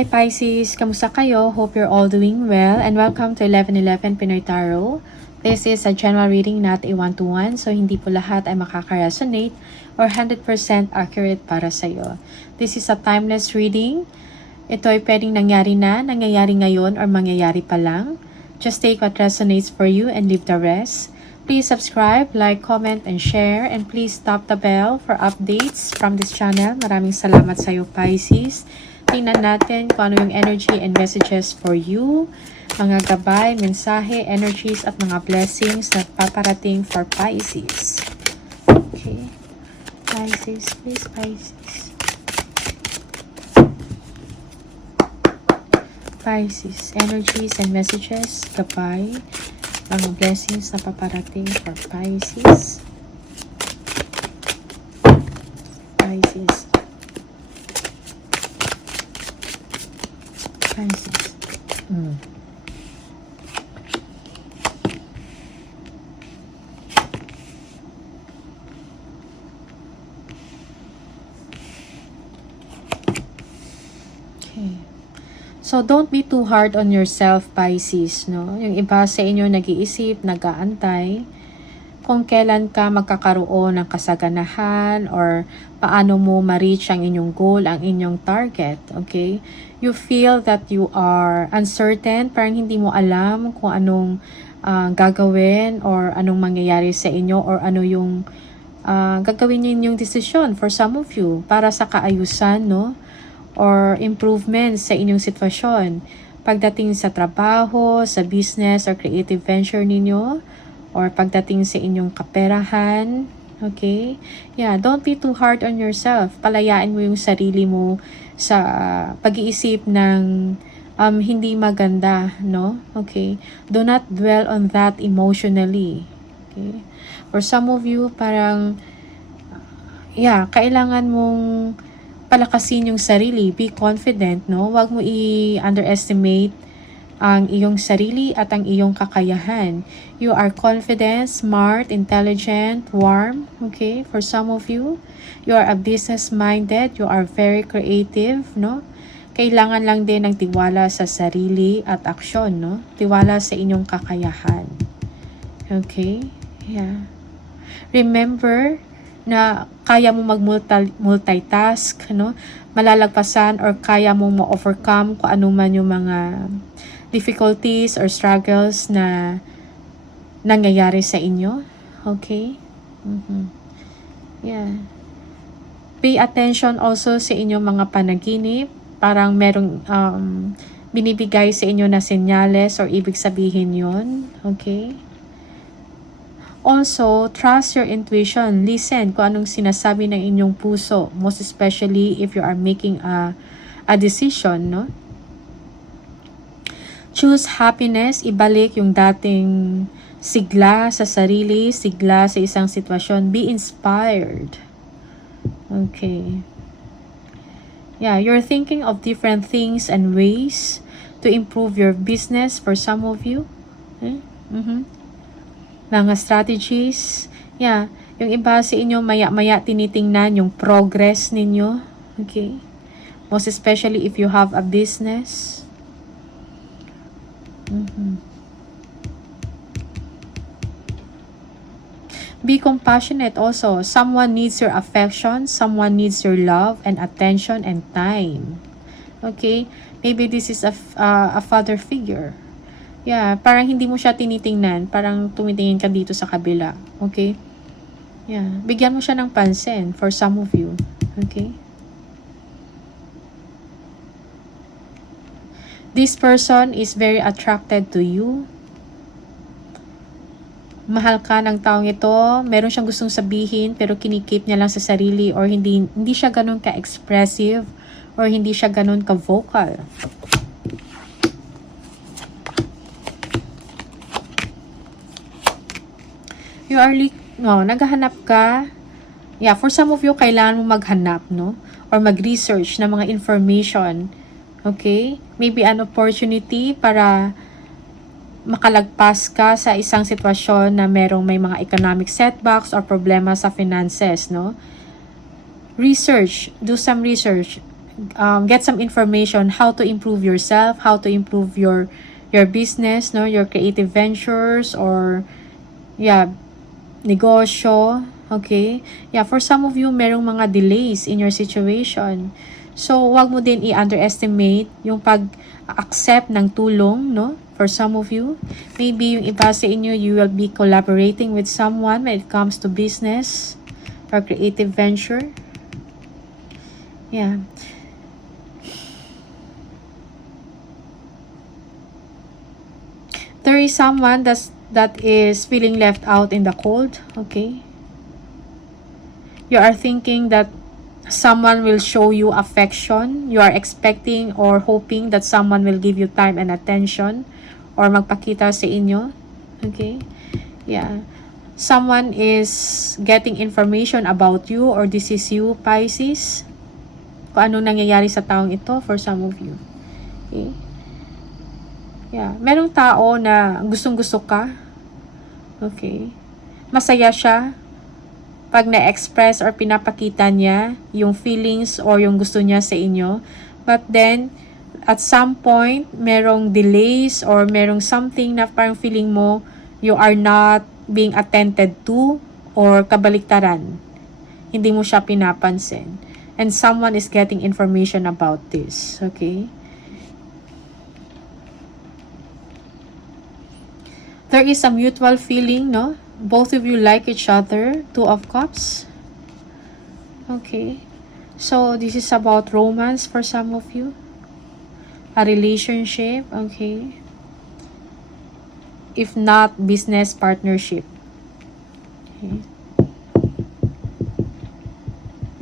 Hi Pisces! Kamusta kayo? Hope you're all doing well and welcome to 1111 Pinoy Tarot. This is a general reading, not a one-to-one, so hindi po lahat ay makaka-resonate or 100% accurate para sa iyo. This is a timeless reading. Ito ay pwedeng nangyari na, nangyayari ngayon, or mangyayari pa lang. Just take what resonates for you and leave the rest. Please subscribe, like, comment, and share. And please tap the bell for updates from this channel. Maraming salamat sa iyo, Pisces. Tingnan natin kung ano yung energy and messages for you. Mga gabay, mensahe, energies, at mga blessings na paparating for Pisces. Okay. Pisces, please, Pisces. Pisces, energies and messages, gabay, mga blessings na paparating for Pisces. Pisces. Pisces. Okay. So, don't be too hard on yourself, Pisces, no? Yung iba sa inyo nag-iisip, nag-aantay kung kailan ka magkakaroon ng kasaganahan or paano mo ma-reach ang inyong goal, ang inyong target, okay? You feel that you are uncertain, parang hindi mo alam kung anong gagawin or anong mangyayari sa inyo or ano yung gagawin niyo yung desisyon for some of you para sa kaayusan, no? Or improvements sa inyong sitwasyon pagdating sa trabaho, sa business or creative venture ninyo, or pagdating sa inyong kaperahan. Okay? Yeah, don't be too hard on yourself. Palayain mo yung sarili mo sa pag-iisip ng hindi maganda, no? Okay? Do not dwell on that emotionally. Okay? For some of you, parang kailangan mong palakasin yung sarili. Be confident, no? Huwag mo i-underestimate ang iyong sarili at ang iyong kakayahan. You are confident, smart, intelligent, warm, okay? For some of you, you are a business-minded, you are very creative, no? Kailangan lang din ng tiwala sa sarili at aksyon, no? Tiwala sa inyong kakayahan. Okay? Yeah. Remember na kaya mo mag-multitask, no? Malalagpasan or kaya mo ma-overcome kung ano man yung mga difficulties or struggles na nangyayari sa inyo. Okay? Yeah. Pay attention also sa inyong mga panaginip. Parang merong binibigay sa inyo na senyales or ibig sabihin yun. Okay? Also, trust your intuition. Listen kung anong sinasabi ng inyong puso. Most especially if you are making a decision, no? Choose happiness. Ibalik yung dating sigla sa sarili, sigla sa isang sitwasyon. Be inspired. Okay. Yeah, you're thinking of different things and ways to improve your business for some of you. Mga strategies. Yeah. Yung iba sa inyo, maya-maya tinitingnan yung progress ninyo. Okay. Most especially if you have a business. Be compassionate also. Someone needs your affection. Someone needs your love and attention and time. Okay. Maybe this is a father figure. Yeah, parang hindi mo siya tinitingnan. Parang tumitingin ka dito sa kabila. Okay? Yeah. Bigyan mo siya ng pansin for some of you. Okay? This person is very attracted to you. Mahal ka ng taong ito. Meron siyang gustong sabihin pero kinikip niya lang sa sarili or hindi siya ganun ka-expressive or hindi siya ganun ka-vocal. You are naghahanap ka. Yeah, for some of you, kailangan mo maghanap, no? Or mag-research ng mga information. Okay? Maybe an opportunity para makalagpas ka sa isang sitwasyon na may mga economic setbacks or problema sa finances, no? Research. Do some research. get some information how to improve yourself, how to improve your business, no, your creative ventures, or yeah, negosyo. Okay? Yeah, for some of you, merong mga delays in your situation. So, wag mo din i-underestimate yung pag-accept ng tulong, no? For some of you, maybe yung iba sa inyo, you will be collaborating with someone when it comes to business or creative venture. Yeah. There is someone that is feeling left out in the cold, okay? You are thinking that someone will show you affection. You are expecting or hoping that someone will give you time and attention or magpakita sa inyo. Okay? Yeah. Someone is getting information about you or this is you, Pisces. Kung anong nangyayari sa taong ito for some of you. Okay? Yeah. Merong tao na gustong-gusto ka. Okay? Masaya siya pag na-express or pinapakita niya yung feelings or yung gusto niya sa inyo. But then, at some point, merong delays or merong something na parang feeling mo you are not being attended to or kabaliktaran. Hindi mo siya pinapansin. And someone is getting information about this. Okay? There is a mutual feeling, no? Both of you like each other. Two of Cups. Okay. So, this is about romance for some of you. A relationship. Okay. If not, business partnership. Okay.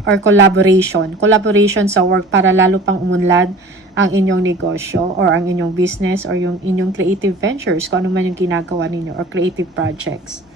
Or collaboration. Collaboration sa work para lalo pang umunlad ang inyong negosyo or ang inyong business or yung inyong creative ventures, kung ano man yung ginagawa ninyo, or creative projects.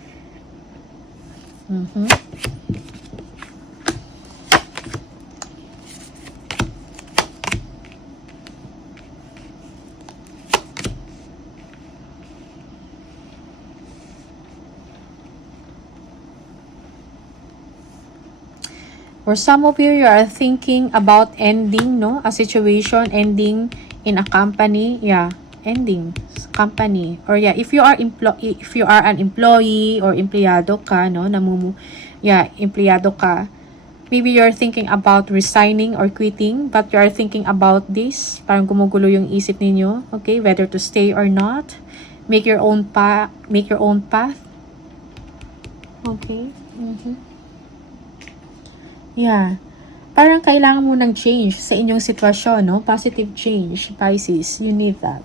For some of you, you are thinking about ending, no? A situation, ending in a company. Yeah, ending company. Or yeah, if you are an employee or empleyado ka, no? Empleyado ka. Maybe you're thinking about resigning or quitting, but you are thinking about this. Parang gumugulo yung isip ninyo, okay? Whether to stay or not. Make your own path. Okay? Yeah. Parang kailangan mo ng change sa inyong sitwasyon, no? Positive change, Pisces. You need that.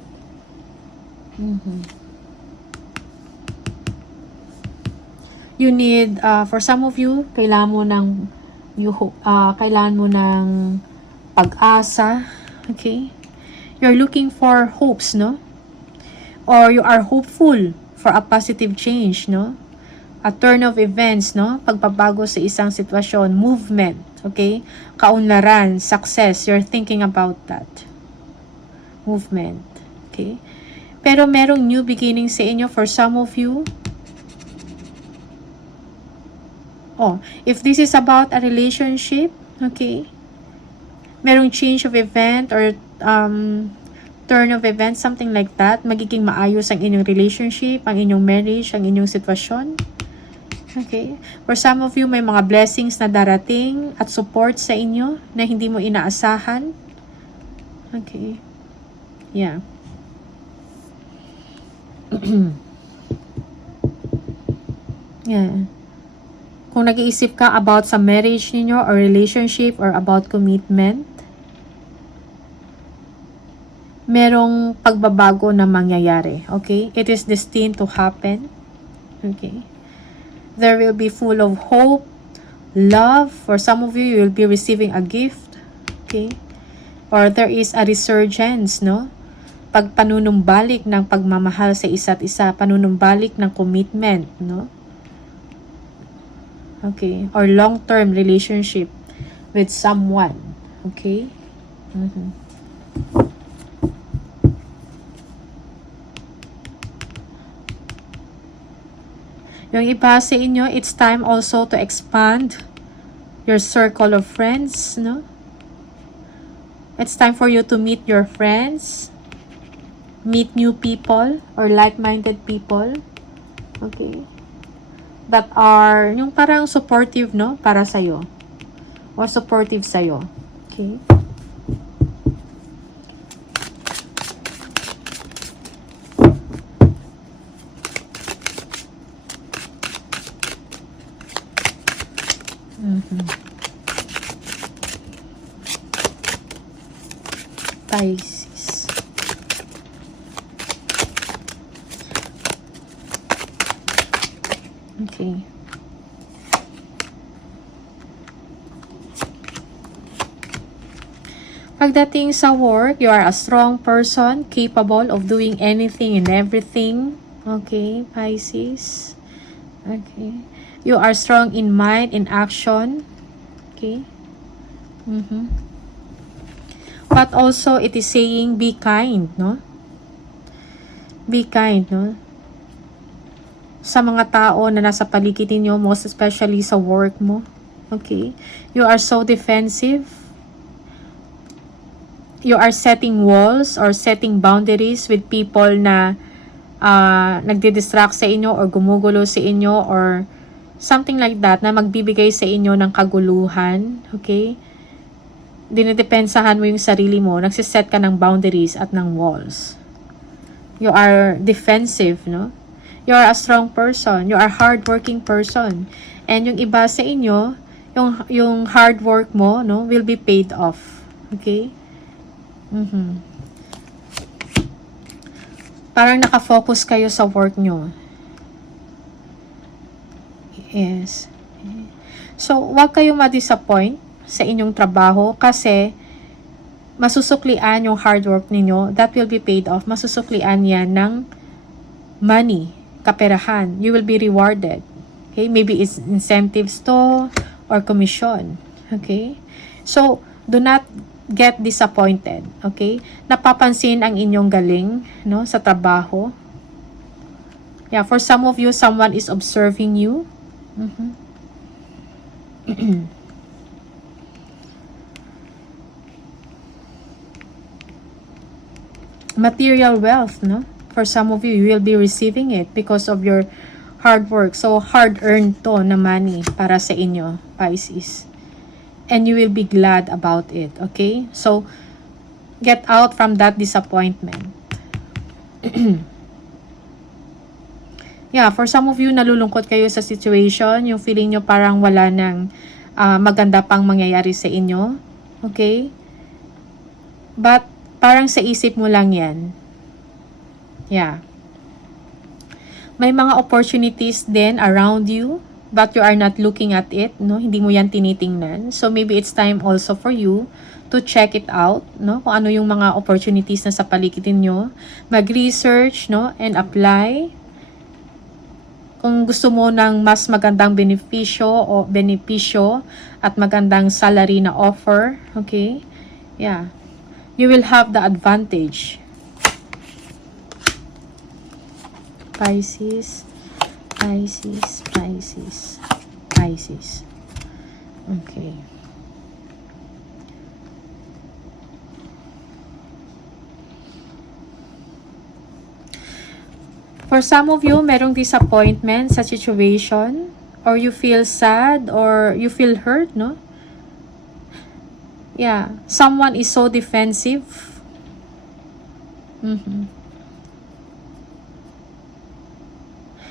You need, for some of you, kailangan mo ng pag-asa. Okay? You're looking for hopes, no? Or you are hopeful for a positive change, no? A turn of events, no? Pagbabago sa isang sitwasyon, movement, okay? Kaunlaran, success, you're thinking about that. Movement, okay? Pero merong new beginning sa inyo for some of you. Oh, if this is about a relationship, okay? Merong change of event or turn of events, something like that. Magiging maayos ang inyong relationship, ang inyong marriage, ang inyong sitwasyon. Okay? For some of you, may mga blessings na darating at support sa inyo na hindi mo inaasahan. Okay? Yeah. Yeah. Kung nag-iisip ka about sa marriage ninyo or relationship or about commitment, merong pagbabago na mangyayari. Okay? It is destined to happen. Okay? There will be full of hope, love. For some of you, you will be receiving a gift. Okay? Or there is a resurgence, no? Pagpanunumbalik ng pagmamahal sa isa't isa. Panunumbalik ng commitment, no? Okay? Or long-term relationship with someone. Okay? Yung iba sa inyo, it's time also to expand your circle of friends, no? It's time for you to meet your friends, meet new people or like-minded people. Okay? That are yung parang supportive, no? Para sa'yo. Or supportive sa'yo. Okay? Pisces. Okay. Pagdating sa work, you are a strong person, capable of doing anything and everything. Okay, Pisces. Okay. You are strong in mind, in action. Okay. But also, it is saying, be kind, no? Be kind, no? Sa mga tao na nasa paligid ninyo, most especially sa work mo. Okay? You are so defensive. You are setting walls or setting boundaries with people na nagdi-distract sa inyo or gumugulo sa inyo or something like that na magbibigay sa inyo ng kaguluhan. Okay? Dinidepensahan mo yung sarili mo, nagsiset ka ng boundaries at ng walls. You are defensive, no? You are a strong person. You are a hardworking person. And yung iba sa inyo, yung hard work mo, no, will be paid off. Okay? Parang nakafocus kayo sa work nyo. Yes. So, wag kayo ma-disappoint sa inyong trabaho kasi masusuklian yung hard work ninyo. That will be paid off. Masusuklian yan ng money, kaperahan. You will be rewarded. Okay? Maybe it's incentives to or commission. Okay? So, do not get disappointed. Okay? Napapansin ang inyong galing, no, sa trabaho. Yeah, for some of you, someone is observing you. Material wealth, no? For some of you, you will be receiving it because of your hard work. So, hard-earned to na money para sa inyo, Pisces. And you will be glad about it, okay? So, get out from that disappointment. Yeah, for some of you, nalulungkot kayo sa situation. Yung feeling nyo parang wala nang maganda pang mangyayari sa inyo. Okay? But, parang sa isip mo lang yan. Yeah. May mga opportunities din around you, but you are not looking at it, no? Hindi mo yan tinitingnan. So, maybe it's time also for you to check it out, no? Kung ano yung mga opportunities na sa paligid nyo. Mag-research, no? And apply. Kung gusto mo ng mas magandang benepisyo at magandang salary na offer, okay? Yeah. You will have the advantage. Pisces, Pisces, Pisces, Pisces. Okay. For some of you, merong disappointment sa situation, or you feel sad, or you feel hurt, no? Yeah, someone is so defensive.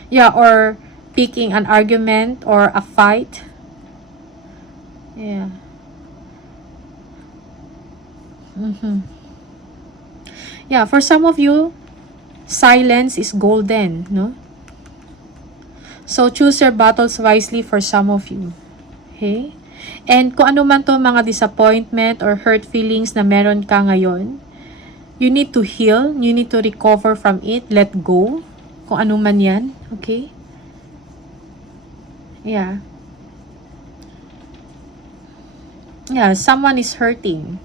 Yeah, or picking an argument or a fight. Yeah. Yeah, for some of you, silence is golden, no? So, choose your battles wisely for some of you. Okay? And kung ano man to mga disappointment or hurt feelings na meron ka ngayon, you need to heal, you need to recover from it, let go, kung ano man yan, okay? Yeah. Yeah, someone is hurting.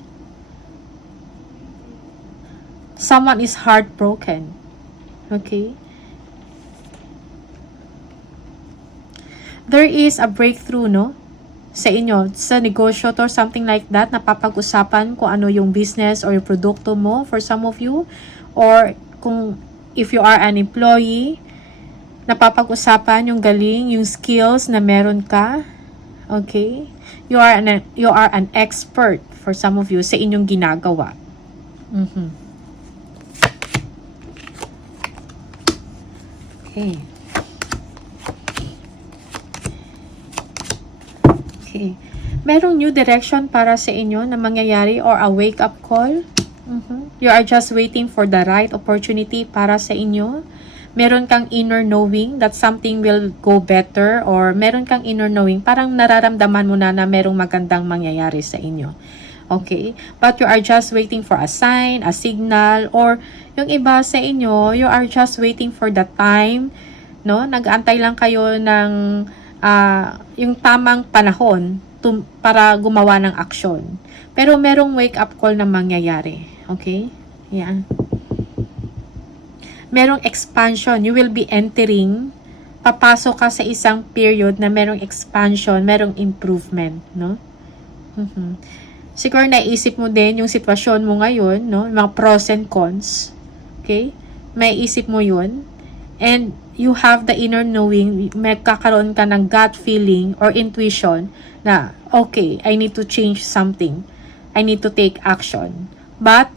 Someone is heartbroken, okay? There is a breakthrough, no? sa inyo, sa negosyo to or something like that, napapag-usapan kung ano yung business or yung produkto mo for some of you, or kung if you are an employee, napapag-usapan yung galing, yung skills na meron ka. Okay? You are an expert for some of you sa inyong ginagawa. Okay. Okay. Merong new direction para sa inyo na mangyayari or a wake-up call. You are just waiting for the right opportunity para sa inyo. Meron kang inner knowing that something will go better, or meron kang inner knowing, parang nararamdaman mo na merong magandang mangyayari sa inyo. Okay? But you are just waiting for a sign, a signal, or yung iba sa inyo, you are just waiting for the time, no? Nag-aantay lang kayo ng yung tamang panahon para gumawa ng aksyon. Pero merong wake-up call na mangyayari. Okay? Yan. Merong expansion. You will be entering. Papasok ka sa isang period na merong expansion, merong improvement. No? Siguro naisip mo din yung sitwasyon mo ngayon, no? Yung mga pros and cons. Okay? May isip mo yun. And you have the inner knowing, may kakaroon ka ng gut feeling or intuition na, okay, I need to change something. I need to take action. But,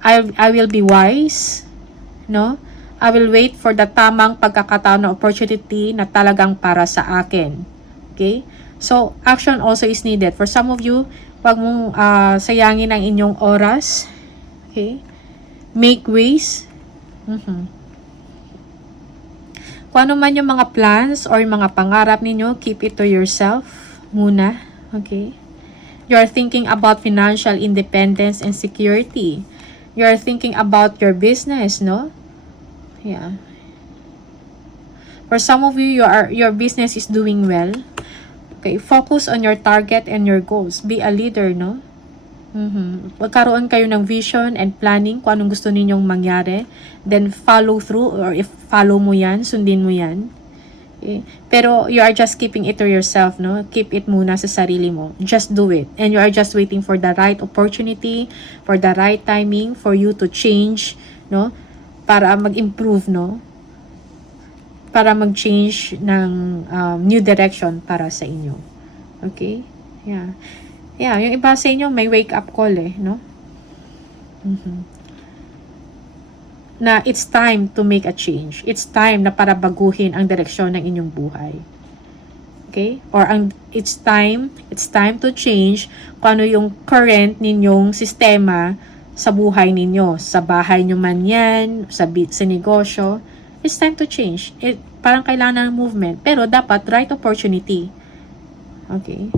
I will be wise, no? I will wait for the tamang pagkakataon na opportunity na talagang para sa akin. Okay? So, action also is needed. For some of you, wag mong sayangin ang inyong oras. Okay? Make ways. Kung ano man yung mga plans or yung mga pangarap ninyo, keep it to yourself muna. Okay? You are thinking about financial independence and security. You are thinking about your business, no? Yeah. For some of you, your business is doing well. Okay, focus on your target and your goals. Be a leader, no? Magkaroon kayo ng vision and planning kung anong gusto ninyong mangyari. Then follow through, or if follow mo yan, sundin mo yan. Okay? Pero you are just keeping it to yourself, no? Keep it muna sa sarili mo. Just do it. And you are just waiting for the right opportunity, for the right timing, for you to change, no? Para mag-improve, no? Para mag-change ng new direction para sa inyo. Okay? Yeah. Yeah, yung iba sa inyo may wake up call no? Na it's time to make a change. It's time na para baguhin ang direksyon ng inyong buhay. Okay? Or it's time to change kung ano yung current ninyong sistema sa buhay ninyo. Sa bahay nyo man yan, sa negosyo. It's time to change. Parang kailangan ng movement. Pero dapat right opportunity. Okay?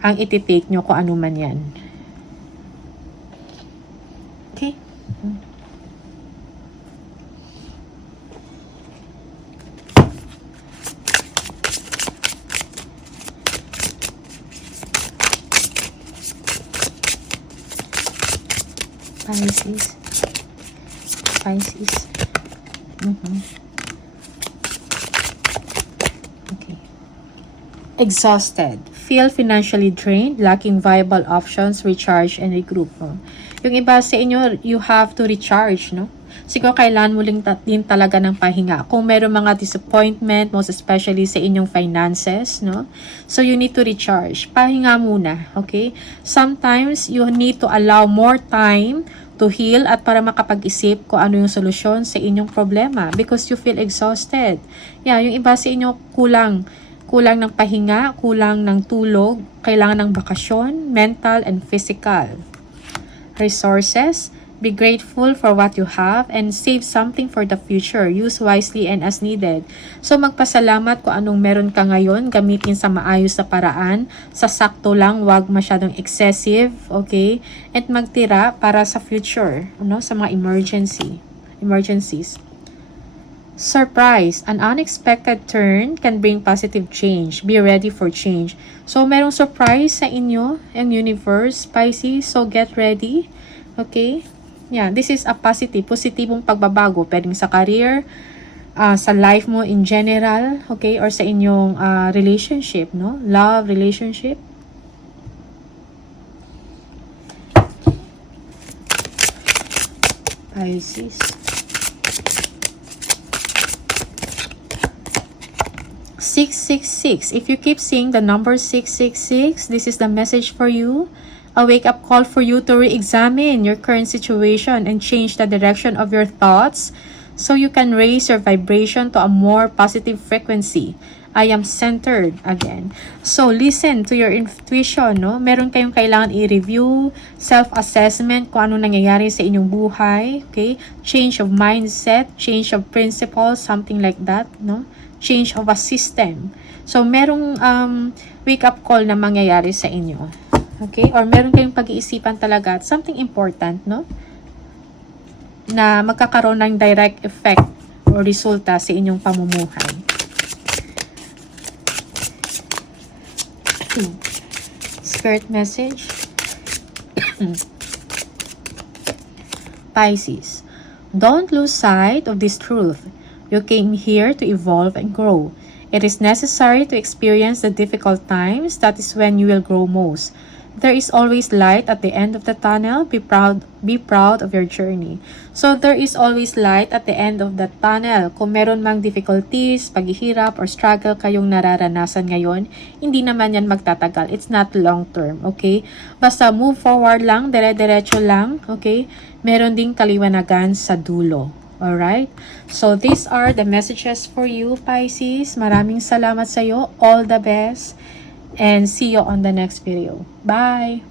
Ang iti-take nyo kung ano man yan. Okay? Pisces. Okay. Exhausted. Feel financially drained, lacking viable options, recharge, and regroup. Yung iba sa inyo, you have to recharge, no? Siguro kailangan mo din talaga ng pahinga. Kung meron mga disappointment, most especially sa inyong finances, no? So, you need to recharge. Pahinga muna, okay? Sometimes, you need to allow more time to heal at para makapag-isip kung ano yung solusyon sa inyong problema because you feel exhausted. Yeah, yung iba sa inyo kulang ng pahinga, kulang ng tulog, kailangan ng bakasyon, mental and physical. Resources, be grateful for what you have and save something for the future. Use wisely and as needed. So magpasalamat kung anong meron ka ngayon, gamitin sa maayos na paraan, sa sakto lang, wag masyadong excessive, okay? At magtira para sa future, sa mga emergencies. Surprise. An unexpected turn can bring positive change. Be ready for change. So, merong surprise sa inyo, ang universe, Pisces. So, get ready. Okay? Yeah, this is a positibong pagbabago. Pwedeng sa career, sa life mo in general, okay? Or sa inyong relationship, no? Love, relationship. Pisces. 666. If you keep seeing the number 666, this is the message for you. A wake-up call for you to re-examine your current situation and change the direction of your thoughts so you can raise your vibration to a more positive frequency. I am centered again. So, listen to your intuition, no? Meron kayong kailangan i-review, self-assessment, kung ano nangyayari sa inyong buhay, okay? Change of mindset, change of principles, something like that, no? Change of a system. So, merong wake-up call na mangyayari sa inyo. Okay? Or meron kayong pag-iisipan talaga at something important, no? Na magkakaroon ng direct effect o resulta sa inyong pamumuhay. Spirit message. Pisces. Don't lose sight of this truth. You came here to evolve and grow. It is necessary to experience the difficult times. That is when you will grow most. There is always light at the end of the tunnel. Be proud of your journey. So, there is always light at the end of the tunnel. Kung meron mang difficulties, paghihirap, or struggle kayong nararanasan ngayon, hindi naman yan magtatagal. It's not long term, okay? Basta move forward lang, dire-diretso lang, okay? Meron ding kaliwanagan sa dulo. Alright? So, these are the messages for you, Pisces. Maraming salamat sa iyo. All the best. And see you on the next video. Bye!